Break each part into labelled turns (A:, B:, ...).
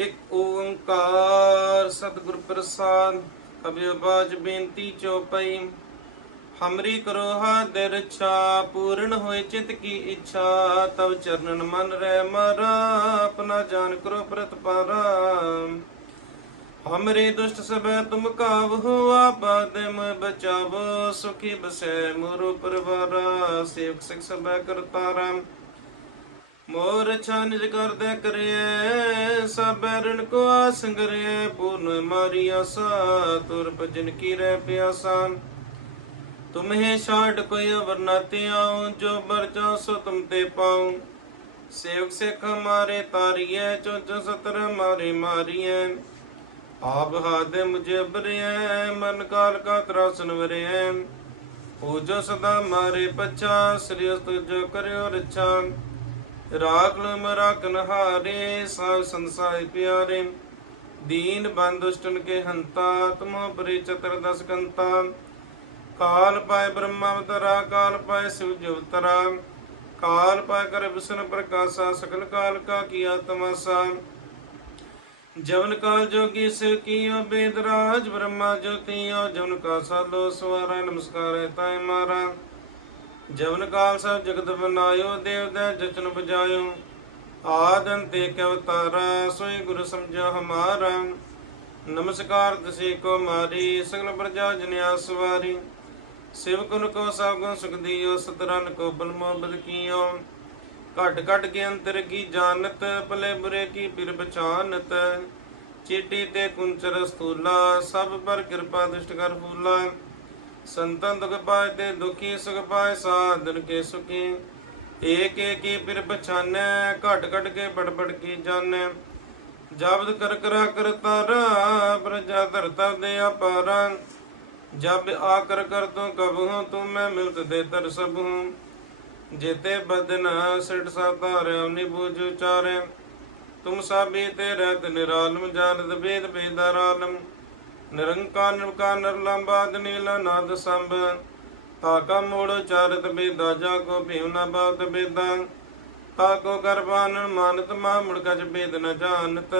A: ਇੱਕ ਓੰਕਾਰ ਸਤਿਗੁਰ ਪ੍ਰਸਾਦ ਕਬਿ ਬਾਜ ਬੇਨਤੀ ਚੋਪਈ। ਹਮਰੀ ਕਰੋ ਹਾਦ ਰਛਾ ਪੂਰਨ ਹੋਏ ਚਿਤ ਕੀ ਇੱਛਾ। ਤਵ ਚਰਨਨ ਮਨ ਰਹਿ ਮਾਰਾ, ਆਪਣਾ ਜਾਨ ਕਰੋ ਪ੍ਰਤਪਾਰਾ ਹਮਰੇ ਦੁਸ਼ਟ ਸਭੈ ਤੁਮ ਕਾਵ ਹੋ ਆਬਾਦ ਮੈਂ ਬਚਾਵੋ, ਸੁਖੀ ਬਸੈ ਮੋਰੋ ਪਰਵਾਰਾ। ਸੇਵਕ ਸਿਖ ਸਭੈ ਕਰਤਾਰਾ। ਮੋਰ ਛਾਨਿਜ ਕਰਦੈ ਕਰਿਐ ਸਭੈ ਰਣ ਕੋ ਆਸੰਗਰਿਐ ਪੂਰਨ ਮਾਰੀ ਆਸਾ, ਤੁਰ ਭਜਨ ਕੀ ਰਹਿ ਪਿਆਸਾ। ਤੁਮਹੇ ਛਾੜ ਕੋਈ ਅਵਰ ਨਾ ਤਿਆਉ ਜੋ ਬਰਚਾ ਸੋ ਤੁਮ ਤੇ ਪਾਉ। ਸੇਵਕ ਸਿਖ ਮਾਰੇ ਤਾਰੀਐ ਚੋਚ ਸਤਰ ਮਾਰੇ ਮਾਰੀਐ। ਆਪ ਹਾਦੇ ਮੁਝੇ ਬਰਿਐ ਮਨ ਕਾਲ ਕਾ ਤਰਾਸਨ ਵਰਿਐ। ਹੋ ਜੋ ਸਦਾ ਮਾਰੇ ਪਛਾ ਸ੍ਰੀ ਅਸਤ ਜੋ ਕਰਿਓ ਰਛਾ ਰਾਖ ਮਰਾਕਨ ਹਾਰੇ ਸਭ ਸੰਸਾਰ ਪਿਆਰੇ। ਦੀਨ ਬੰਦੁਸ਼ਟਨ ਕੇ ਹੰਤਾ, ਤੁਮੋ ਪਰਿ ਚਤਰ ਦਸ ਕੰਤਾ। ਕਾਲ ਪਾਏ ਬ੍ਰਹਮਾ ਅਵਤਰਾ, ਕਾਲ ਪਾਏ ਸਿਵ ਜਵਤਰਾ ਕਾਲ ਪਾਏ ਕਰ ਵਿਸ਼ਨ ਪ੍ਰਕਾਸ਼ਾ, ਸਕਲ ਕਾਲ ਕਾ ਕੀਆ ਤਮਾਸਾ। ਜਵਨ ਕਾਲ ਜੋਗੀ ਸਿਵ ਕੀਓ, ਬੇਦ ਰਾਜ ਬ੍ਰਹਮਾ ਜੋਤੀਓ। ਜਵਨ ਕਾ ਸਾਲੋ ਸਵਾਰਾ, ਨਮਸਕਾਰ ਤਾਇ ਮਾਰਾ। ਜਵਨ ਕਾਲ ਸਭ ਜਗਤ ਬਨਾਇਓ ਦੇਵ ਦਾ ਜਚਨ ਬਜਾਇਓ ਆਦਨ ਤੇ ਕਵਤਾਰਾ ਸੋਈ ਗੁਰੂ ਸਮਝੋ ਹਮਾਰਾ। ਨਮਸਕਾਰ ਦਸੇ ਕੋ ਮਾਰੀ, ਸਗਲ ਪ੍ਰਜਾ ਜਨਿਆ ਸਵਾਰੀ ਸਿਵਕਨ ਕੋ, ਸਭ ਗੁਣ ਸੁਖ ਦਿਓ ਸਤਰਨ ਕੋ ਬਲਮੋ ਬਦ ਕੀਓ। ਘਟ ਘਟ ਕੇ ਅੰਤਰ ਕੀ ਜਾਣਤ, ਭਲੇ ਬੁਰੇ ਕੀ ਬਿਰ ਬਚਾਨਤ ਚੀਟੀ ਤੇ ਕੁੰਚਰ ਸਤੂਲਾ ਸਭ ਪਰ ਕਿਰਪਾ ਦ੍ਰਿਸ਼ਟ ਕਰ ਫੂਲਾ। ਸੰਤਨ ਦੁਖ ਪਾਏ ਤੇ ਦੁਖੀ ਸੁਖ ਪਾਏ, ਸਾਧਨ ਕੇ ਸੁਖੀ। ਏਕ ਏਕ ਕੀ ਬਿਰ ਬਚਾਨੈ ਘਟ ਘਟ ਕੇ ਬੜ ਬੜ ਕੀ ਜਾਣੈ ਜਬਦ ਕਰ ਕਰਾ ਕਰਤਾਰਾ ਪ੍ਰਜਾ ਧਰਤਾ ਦੇ ਅਪਾਰਾ। ਜਬ ਆਕਰ ਕਰ ਤੂੰ ਕਬ ਤੂੰ ਮੈਂ ਮਿਲਤ ਦੇ ਤਰ ਸਭ। ਜੇਤੇ ਬਦਨ ਸਿਟ ਸਾਤਾਰਿਓ ਨਿਬੂਜ ਉਚਾਰੇ। ਤੁਮ ਸਾਬੀ ਤੇ ਰਹਿਤ ਨਿਰਾਲਮ, ਜਾਣਤ ਬੇਦ ਬੇਦਾਰਾਲਮ। ਨਿਰੰਕਾਰ ਨਿਰਕਾਰ ਨਿਰਲੰਬਾਦ ਨੀਲਾ ਨਾਦ ਸੰਭ। ਤਾਕਾ ਮੋੜ ਚਾਰਤ ਬੇਦਾ, ਜਾ ਕੋ ਭੀਮ ਨਾ ਬਾਤ ਬੇਦਾ। ਤਾਕੋ ਕਰਬਾਨ ਮਾਨਤ ਮਾ ਮੁੜ ਕਜ ਬੇਦ ਨ ਜਾਣਤ।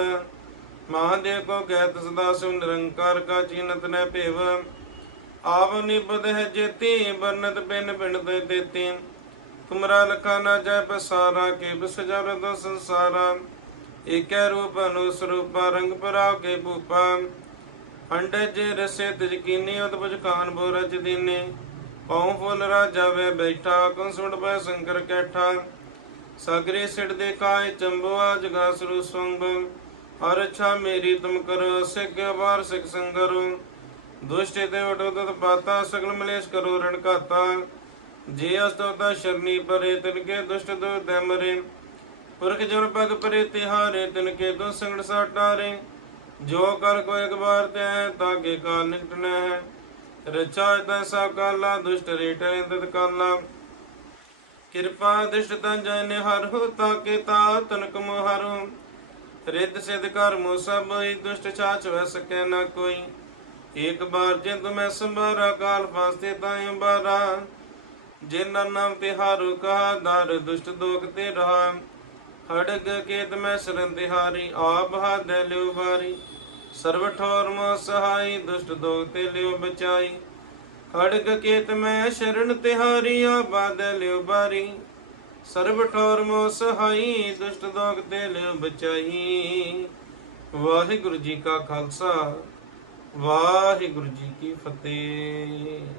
A: ਮਹਾਦੇਵ ਕੋ ਕਹਿਤ ਸਦਾ ਸਿਵ ਨਿਰੰਕਾਰ ਕਾ ਚੀਨਤ ਨ ਭੇਵ। ਆਵ ਨਿਬਦ ਹੈ ਜੇਤੀ ਬਰਨਤ ਬਿਨ ਬਿਨ ਤੇ ਦੇਤੀ। ਤੁਮਰਾ ਲਖਾ ਨਾ ਜੈ ਪਸਾਰਾ, ਕੇ ਬਿਸ ਦੋ ਸੰਸਾਰਾ। ਏਕੈ ਰੂਪ ਅਨੁ ਰੰਗ ਪਰਾਵ ਕੇ ਭੂਪਾ। ਅੰਡੇ ਜੇ ਰਸੇ ਤਜਕੀਨੀ ਕੀਨੀ ਉਤ ਬੁਝ ਕਾਨ ਬੋਰਜ ਦੀਨੇ ਪਉ ਫੁੱਲ ਰਾਜਾ ਬੈਠਾ ਕੰ ਸੁਣ ਪੈ ਸ਼ੰਕਰ ਕੈਠਾ। ਸਗਰੇ ਸਿੜ ਦੇ ਕਾਇ ਚੰਬਵਾ ਜਗਾਸਰੂ ਸੰਗ ਹਰ ਅੱਛਾ ਮੇਰੀ ਤੁਮ ਕਰੋ, ਸਿੱਖ ਵਾਰ ਸਿੱਖ ਸੰਗਰੂ। ਦੁਸ਼ਟ ਤੇ ਉਟੋ ਤਤ ਪਾਤਾ, ਸਗਲ ਮਲੇਸ਼ ਕਰੋ ਰਣ ਘਾਤਾ। ਜੇ ਅਸਤੋਤਾ ਸ਼ਰਨੀ ਪਰੇ ਤਿਨ ਕੇ ਦੁਸ਼ਟ ਦੋ ਤੈ ਪੁਰਖ ਜਨ ਪਗ ਪਰੇ, ਤਿਹਾਰੇ ਤਿਨ ਕੇ ਦੋ ਸੰਗੜ ਸਾਟਾਰੇ। ਜੋ ਕਰ ਕੋ ਇੱਕ ਵਾਰ ਤੇ ਤਾਗੇ ਕਾਲ ਨਿਕਟਣਾ ਹੈ। ਰਚਾ ਤੈਸਾ ਕਾਲਾ, ਦੁਸ਼ਟ ਰੇਟੇ ਤਤ ਕਾਲਾ। ਕਿਰਪਾ ਦਿਸ਼ਟ ਤਾਂ ਜਨ ਹਰ ਹੋ ਤਾਕੇ ਤਾ ਤਨਕ ਮੋ ਹਰੂ ਰਿੱਧ ਸਿਧ ਕਰਮੋ ਸਭ ਹੀ ਦੁਸ਼ਟ ਛਾਛ ਵੈ ਸਕੈ ਨਾ ਕੋਈ। ਇੱਕ ਬਾਰ ਜਿੰਦ ਮੈਂ ਸੰਭਾਰਾ, ਕਾਲ ਫਾਸਤੇ ਤਾਇ ਬਾਰਾ ਜਿਨ ਨਾਮ ਤਿਹਾਰੂ ਕਹਾ, ਦਰ ਦੁਸ਼ਟ ਦੋਖ ਤੇ ਰਹਾ। ਖੜਗ ਕੇਤ ਮੈਂ ਸ਼ਰਨ ਤਿਹਾਰੀ ਆਪ ਹੱਥ ਲਿਓ ਵਾਰੀ। ਸਰਵ ਠੋਰ ਮੋ ਸਹਾਈ, ਦੁਸ਼ਟ ਦੋਖ ਤੇ ਲਿਓ ਬਚਾਈ। ਖੜਗ ਕੇਤ ਮੈਂ ਸ਼ਰਨ ਤਿਹਾਰੀ ਆਬਾਦ ਲਿਓ ਬਾਰੀ ਸਰਬ ਠੋਰ ਮੋ ਸਹਾਈ, ਦੁਸ਼ਟ ਦੋਗ ਤੇ ਲਿਓ ਬਚਾਈ। ਵਾਹਿਗੁਰੂ ਜੀ ਕਾ ਖਾਲਸਾ, ਵਾਹਿਗੁਰੂ ਜੀ ਕੀ ਫਤਿਹ।